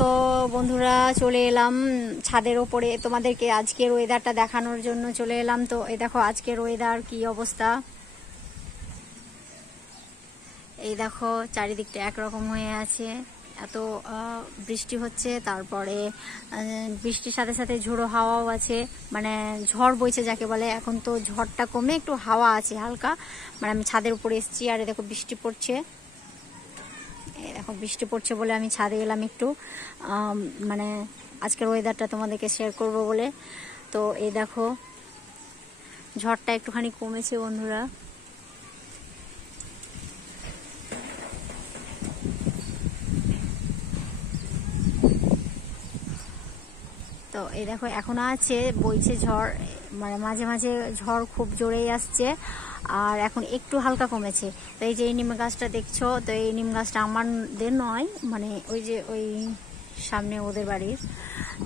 তো বন্ধুরা চলে এলাম ছাদের ওপরে তোমাদেরকে আজকের ওয়েদারটা দেখানোর জন্য চলে এলাম। তো এই দেখো আজকের ওয়েদার কি অবস্থা, এই দেখো চারিদিকটা একরকম হয়ে আছে, এত বৃষ্টি হচ্ছে, তারপরে বৃষ্টির সাথে সাথে ঝোড়ো হাওয়াও আছে, মানে ঝড় বইছে যাকে বলে। এখন তো ঝড়টা কমে একটু হাওয়া আছে হালকা, মানে আমি ছাদের উপরে এসেছি আর দেখো বৃষ্টি পড়ছে। দেখো বৃষ্টি পড়ছে বলে আমি ছাদে এলাম একটু, মানে আজকের ওয়েদারটা তোমাদেরকে শেয়ার করব বলে। তো এই দেখো ঝড়টা একটুখানি কমেছে বন্ধুরা। তো এই দেখো এখনো আছে, বইছে ঝড়, মানে মাঝে মাঝে ঝড় খুব জোরেই আসছে, আর এখন একটু হালকা কমেছে। তো এই যে এই নিম গাছটা দেখছো, তো এই নিম গাছটা আমাদের নয়, মানে ওই যে ওই সামনে ওদের বাড়ির,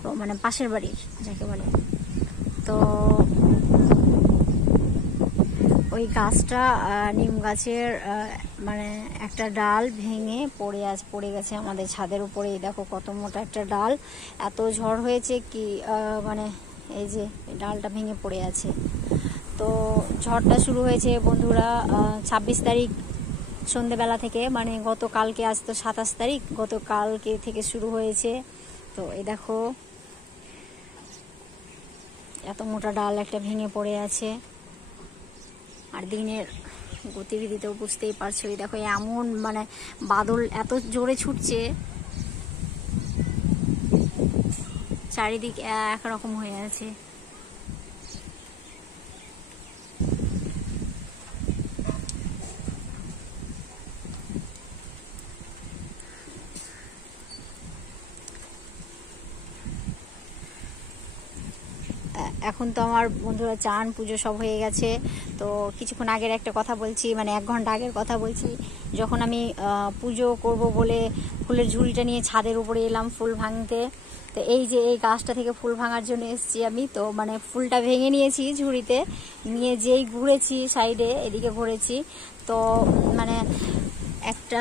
তো মানে পাশের বাড়ির যাকে বলে। তো ওই গাছটা নিম গাছের মানে একটা ডাল ভেঙে পড়ে গেছে আমাদের ছাদের উপরে। দেখো কত মোটা একটা ডাল, এত ঝড় হয়েছে কি মানে এই যে ডালটা ভেঙে পড়ে আছে। তো ঝড়টা শুরু হয়েছে বন্ধুরা 26 তারিখ সন্ধেবেলা থেকে, মানে গতকালকে, আজ তো 27 তারিখ, গতকালকে থেকে শুরু হয়েছে। তো এই দেখো এত মোটা ডাল একটা ভেঙে পড়ে আছে, আর দিনের গতিবিধিতেও বুঝতেই পারছো। দেখো এমন মানে বাদল এত জোরে ছুটছে, চারিদিক একরকম হয়ে আছে। এখন তো আমার বন্ধুরা চান পুজো সব হয়ে গেছে। তো কিছুক্ষণ আগের একটা কথা বলছি, মানে 1 ঘন্টা আগের কথা বলছি, যখন আমি পুজো করব বলে ফুলের ঝুড়িটা নিয়ে ছাদের উপরে এলাম ফুল ভাঙতে। তো এই যে এই গাছটা থেকে ফুল ভাঙার জন্য এসেছি আমি, তো মানে ফুলটা ভেঙে নিয়েছি ঝুড়িতে নিয়ে, যেই ঘুরেছি সাইডে এদিকে ঘুরেছি, তো মানে একটা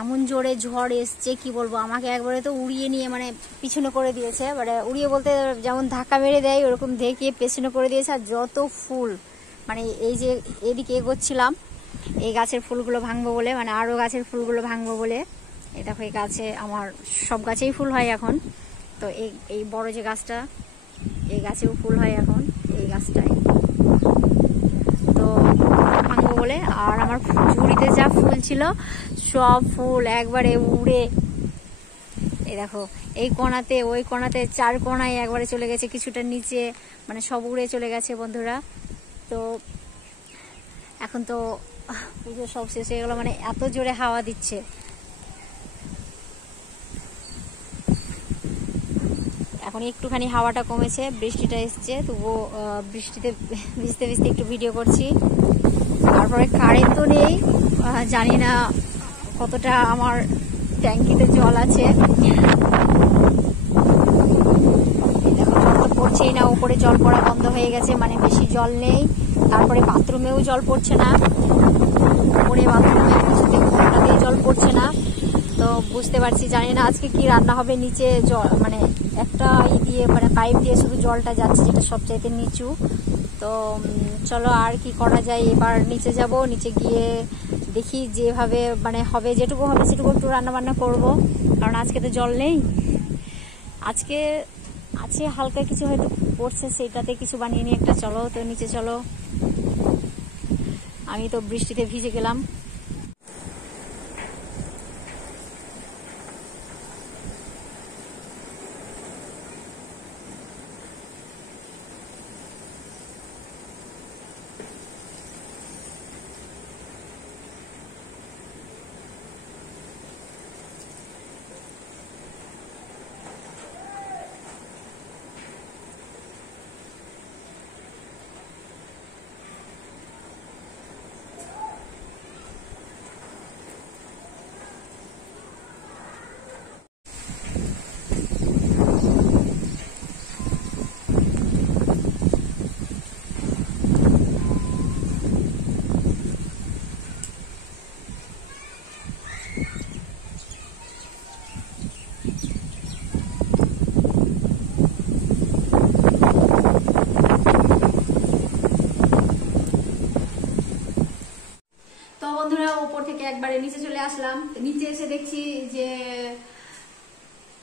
এমন জোরে ঝড় এসছে কি বলবো, আমাকে একবারে তো উড়িয়ে নিয়ে মানে পিছনে করে দিয়েছে, মানে উড়িয়ে বলতে যেমন ধাক্কা মেরে দেয় ওরকম দেখিয়ে পেছনে করে দিয়েছে। আর যত ফুল, মানে এই যে এদিকে এগোচ্ছিলাম এই গাছের ফুলগুলো ভাঙবো বলে, মানে আরও গাছের ফুলগুলো ভাঙবো বলে। এই দেখো এই গাছে আমার সব গাছেই ফুল হয় এখন। তো এই বড় যে গাছটা, এই গাছেও ফুল হয় এখন, এই গাছটায়। তো ভাঙবো বলে, আর আমার ঝুড়িতে যা ফুল ছিল সব ফুল একবারে উড়ে, এই দেখো এই কোণাতে ওই কোণাতে 4 কোণায় একবারে চলে গেছে, কিছুটা নিচে, মানে সব উড়ে চলে গেছে বন্ধুরা। তো এখন তো পুজো সব শেষ হয়ে গেলো, মানে এত জোরে হাওয়া দিচ্ছে। এখন একটুখানি হাওয়াটা কমেছে, বৃষ্টিটা এসছে, তবুও বৃষ্টিতে ভিজতে ভিজতে একটু ভিডিও করছি। তারপরে কারেন্টও নেই, জানি না কতটা আমার ট্যাঙ্কিতে জল আছে। দেখো জল তো পড়ছেই না, উপরে জল পড়া বন্ধ হয়ে গেছে, মানে বেশি জল নেই। তারপরে বাথরুমেও জল পড়ছে না, উপরে বাথরুমে কিছুতে কোনোটাতেই জল পড়ছে না। তো বুঝতে পারছি, জানি না আজকে কি রান্না হবে। নিচে জল মানে একটা দিয়ে মানে পাইপ দিয়ে শুধু জলটা যাচ্ছে, যেটা সবচাইতে নিচু। তো চলো আর কি করা যায়, এবার নিচে যাব, নিচে গিয়ে দেখি যেভাবে মানে হবে, যেটুকু হবে সেটুকু একটু রান্না বান্না করবো, কারণ আজকে তো জল নেই। আজকে আছে হালকা কিছু হয়তো পড়ছে, সেইটাতে কিছু বানিয়ে নিয়ে একটা, চলো তো নিচে চলো। আমি তো বৃষ্টিতে ভিজে গেলাম। ওপর থেকে একবারে নিচে চলে আসলাম। নিচে এসে দেখছি যে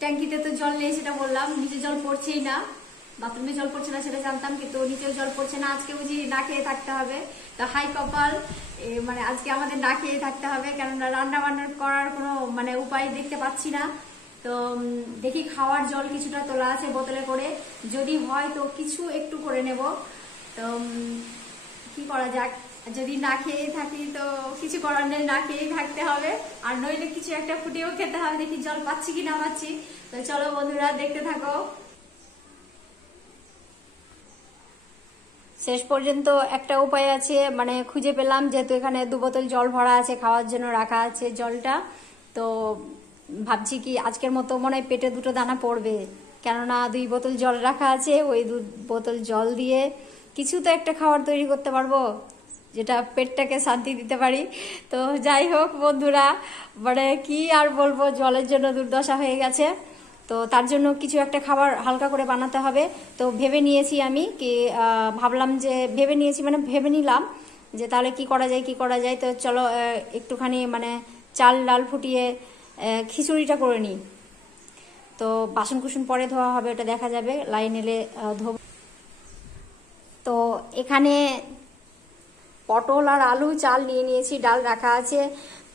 ট্যাঙ্কিতে তো জল নেই, সেটা বললাম, নিচে জল পড়ছেই না। বাথরুমে জল পড়ছে না সেটা জানতাম, কিন্তু নিচেও জল পড়ছে না। আজকে বুঝি না খেয়ে থাকতে হবে। তো হাই কপাল, মানে আজকে আমাদের না খেয়ে থাকতে হবে, কেননা রান্না বান্না করার কোনো মানে উপায় দেখতে পাচ্ছি না। তো দেখি খাওয়ার জল কিছুটা তোলা আছে বোতলে করে, যদি হয় তো কিছু একটু করে নেব। তো কি করা যাক, যদি না খেয়ে থাকি তো কিছু করার নেই, না খেয়েই থাকতে হবে। আর নইলে কিছু একটা ফুটিয়েও খেতে হবে, দেখি জল পাচ্ছি কি না পাচ্ছি। তো চলো বন্ধুরা, দেখতে থাকো। শেষ পর্যন্ত একটা উপায় আছে, মানে খুঁজে পেলাম, যেহেতু এখানে 2 বোতল জল ভরা আছে, খাওয়ার জন্য রাখা আছে জলটা। তো ভাবছি কি আজকের মতো মনে হয় পেটে 2টো দানা পড়বে, কেননা 2 বোতল জল রাখা আছে। ওই 2 বোতল জল দিয়ে কিছু তো একটা খাবার তৈরি করতে পারবো, যেটা পেটটাকে শান্তি দিতে পারি। তো যাই হোক বন্ধুরা, মানে কি আর বলবো, জলের জন্য দুর্দশা হয়ে গেছে। তো তার জন্য কিছু একটা খাবার হালকা করে বানাতে হবে। তো ভেবে নিয়েছি আমি কি, ভাবলাম যে ভেবে নিয়েছি মানে ভেবে নিলাম যে তাহলে কি করা যায়। তো চলো একটুখানি মানে চাল ডাল ফুটিয়ে খিচুড়িটা করে নিই। তো বাসন কুসন পরে ধোয়া হবে, ওটা দেখা যাবে, লাইন এলে ধোব। তো এখানে পটল আর আলু চাল নিয়ে নিয়েছি, ডাল রাখা আছে।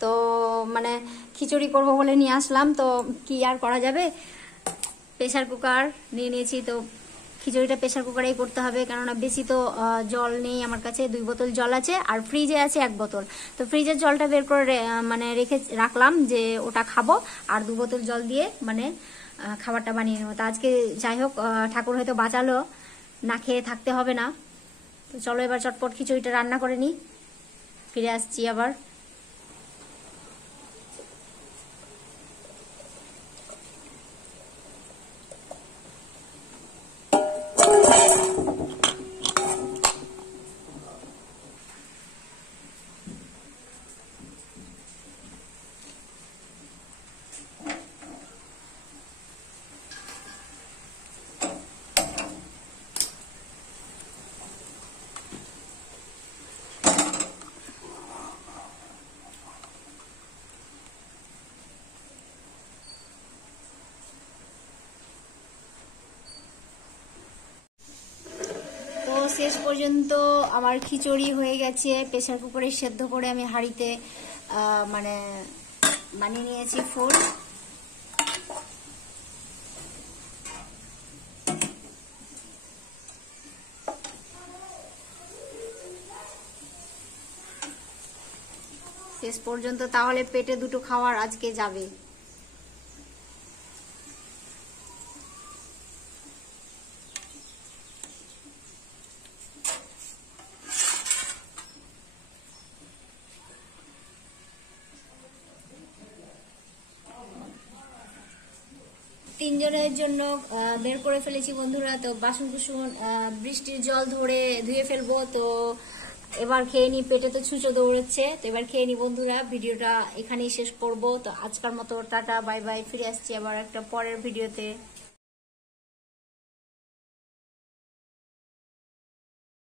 তো মানে খিচুড়ি করব বলে নিয়ে আসলাম। তো কি আর করা যাবে, প্রেসার কুকার নিয়ে নিয়েছি। তো খিচুড়িটা প্রেসার কুকারেই করতে হবে, কেননা বেশি তো জল নেই আমার কাছে। 2 বোতল জল আছে, আর ফ্রিজে আছে 1 বোতল। তো ফ্রিজের জলটা বের করে মানে রাখলাম যে ওটা খাবো, আর 2 বোতল জল দিয়ে মানে খাবারটা বানিয়ে নেবো। তো আজকে যাই হোক, ঠাকুর হয়তো বাঁচালো, না খেয়ে থাকতে হবে না। তো চলো এবার চটপট খিচুড়িটা রান্না করে নিই, ফিরে আসছি আবার। শেষ পর্যন্ত আমার খিচুড়ি হয়ে গেছে, প্রেসার কুকারে সেদ্ধ করে আমি হাঁড়িতে মানে বানিয়ে নিয়েছি ফুল। শেষ পর্যন্ত তাহলে পেটে 2টো খাবার আজকে যাবে। 3 জনের জন্য বের করে ফেলেছি বন্ধুরা। তো বাসন কুসন বৃষ্টির জল ধরে ধুয়ে ফেলবো। তো এবার খেয়ে নি, পেটে তো ছুঁচো দৌড়চ্ছে। তো এবার খেয়ে নি বন্ধুরা, ভিডিওটা এখানেই শেষ করব। তো আজকের মতো টাটা বাই বাই, ফিরে আসছি আবার একটা পরের ভিডিওতে।